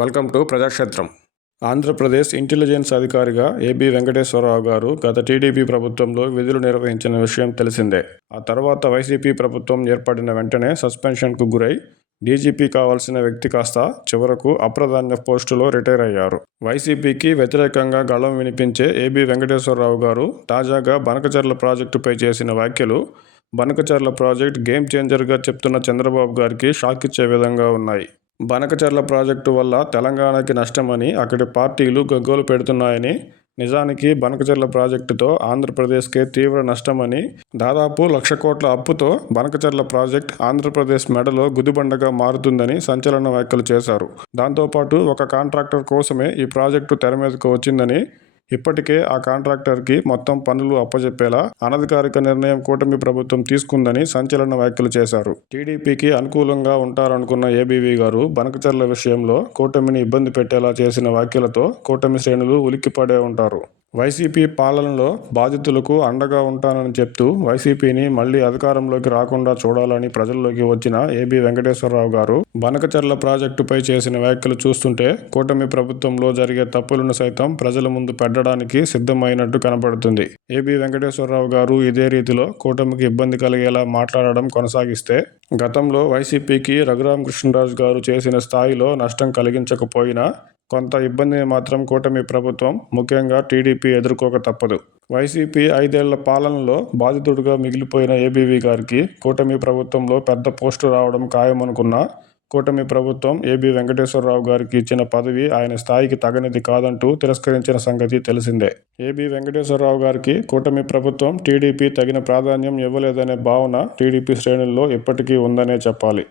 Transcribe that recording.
Welcome to ప్రజాక్షేత్రం. Andhra Pradesh intelligence అధికారిగా AB Venkateswara Rao garu గత TDP ప్రభుత్వంలో విధులు నిర్వహించిన విషయం తెలిసిందే. ఆ తర్వాత వైసీపీ ప్రభుత్వం ఏర్పడిన వెంటనే సస్పెన్షన్కు గురై డీజీపీ కావాల్సిన వ్యక్తి కాస్త చివరకు అప్రధాన్య పోస్టులో రిటైర్ అయ్యారు. వైసీపీకి వ్యతిరేకంగా గళం వినిపించే ఏబి వెంకటేశ్వరరావు గారు తాజాగా బనకచర్ల ప్రాజెక్టుపై చేసిన వ్యాఖ్యలు బనకచర్ల ప్రాజెక్ట్ గేమ్ చేంజర్గా చెప్తున్న చంద్రబాబు గారికి షాక్ ఇచ్చే విధంగా ఉన్నాయి. బనకచర్ల ప్రాజెక్టు వల్ల తెలంగాణకి నష్టమని అక్కడి పార్టీలు గగ్గోలు పెడుతున్నాయని నిజానికి బనకచర్ల ప్రాజెక్టుతో ఆంధ్రప్రదేశ్కే తీవ్ర నష్టమని దాదాపు లక్ష కోట్ల అప్పుతో బనకచర్ల ప్రాజెక్ట్ ఆంధ్రప్రదేశ్ మెడలో గుదిబండగా మారుతుందని సంచలన వ్యాఖ్యలు చేశారు. దాంతోపాటు ఒక కాంట్రాక్టర్ కోసమే ఈ ప్రాజెక్టు తెర మీదకు వచ్చిందని ఇప్పటికే ఆ కాంట్రాక్టర్కి మొత్తం పనులు అప్పజెప్పేలా అనధికారిక నిర్ణయం కూటమి ప్రభుత్వం తీసుకుందని సంచలన వ్యాఖ్యలు చేశారు. టీడీపీకి అనుకూలంగా ఉంటారనుకున్న ఏబీవీ గారు బనకచర్ల విషయంలో కూటమిని ఇబ్బంది పెట్టేలా చేసిన వ్యాఖ్యలతో కూటమి శ్రేణులు ఉలిక్కిపడే ఉంటారు. వైసీపీ పాలనలో బాధితులకు అండగా ఉంటానని చెప్తూ వైసీపీని మళ్ళీ అధికారంలోకి రాకుండా చూడాలని ప్రజల్లోకి వచ్చిన ఏబి వెంకటేశ్వరరావు గారు బనకచర్ల ప్రాజెక్టుపై చేసిన వ్యాఖ్యలు చూస్తుంటే కూటమి ప్రభుత్వంలో జరిగే తప్పులను సైతం ప్రజల ముందు పెట్టడానికి సిద్ధమైనట్టు కనబడుతుంది ఏబి వెంకటేశ్వరరావు గారు ఇదే రీతిలో కూటమికి ఇబ్బంది కలిగేలా మాట్లాడడం కొనసాగిస్తే గతంలో వైసీపీకి రఘురామకృష్ణరాజు గారు చేసిన స్థాయిలో నష్టం కలిగించకపోయినా కొంత ఇబ్బందిని మాత్రం కూటమి ప్రభుత్వం ముఖ్యంగా టీడీపీ ఎదుర్కోక తప్పదు. వైసీపీ ఐదేళ్ళ పాలనలో బాధితుడిగా మిగిలిపోయిన ఏబీవీ గారికి కూటమి ప్రభుత్వంలో పెద్ద పోస్టు రావడం ఖాయమనుకున్నా కూటమి ప్రభుత్వం ఏబీ వెంకటేశ్వరరావు గారికి ఇచ్చిన పదవి ఆయన స్థాయికి తగనిది కాదంటూ తిరస్కరించిన సంగతి తెలిసిందే. ఏబీ వెంకటేశ్వరరావు గారికి కూటమి ప్రభుత్వం టీడీపీ తగిన ప్రాధాన్యం ఇవ్వలేదనే భావన టీడీపీ శ్రేణుల్లో ఇప్పటికీ ఉందనే చెప్పాలి.